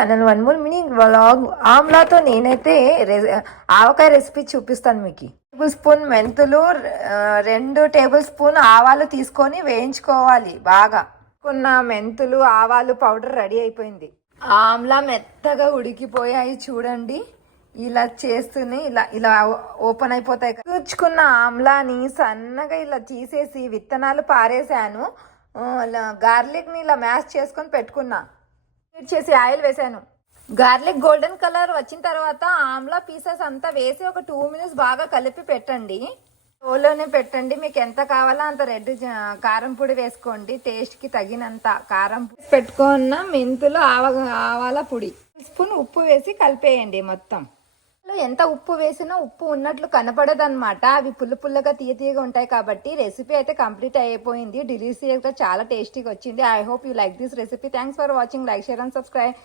Channel one more mini vlog. ఆమ్లాతో నేనైతే avakaya recipe చూపిస్తాను మీకు. టేబుల్ స్పూన్ మెంతులు, 2 టేబుల్ స్పూన్ ఆవాలు తీసుకొని వేయించుకోవాలి బాగా. కొన్న మెంతులు ఆవాలు పౌడర్ రెడీ అయిపోయింది. ఆమ్లా మెత్తగా ఉడికిపోయాయి చూడండి. ఇలా చేస్తూనే ఇలా ఇలా ఓపెన్ అయిపోతాయి. కూర్చుకున్న ఆమ్లాని సన్నగా ఇలా తీసేసి విత్తనాలు పారేసాను. గార్లిక్ని ఇలా మ్యాష్ చేసుకొని పెట్టుకున్నా. చేసి ఆయిల్ వేసాను. గార్లిక్ గోల్డెన్ కలర్ వచ్చిన తర్వాత ఆమ్లా పీసెస్ అంతా వేసి ఒక 2 మినిట్స్ బాగా కలిపి పెట్టండి. లోనే పెట్టండి. మీకు ఎంత కావాలో అంత రెడ్ కారం పొడి వేసుకోండి. టేస్ట్కి తగినంత కారం పెట్టుకున్న మెంతులు ఆవాల పొడి, స్పూన్ ఉప్పు వేసి కలిపేయండి. మొత్తం ఎంత ఉప్పు వేసినా ఉప్పు ఉన్నట్లు కనపడదు అనమాట. అవి పుల్లగా తీయగా ఉంటాయి. కాబట్టి రెసిపీ అయితే కంప్లీట్ అయిపోయింది. డెలిషియస్ గా చాలా టేస్టీగా వచ్చింది. I hope you like this recipe. Thanks for watching. Like, share and subscribe.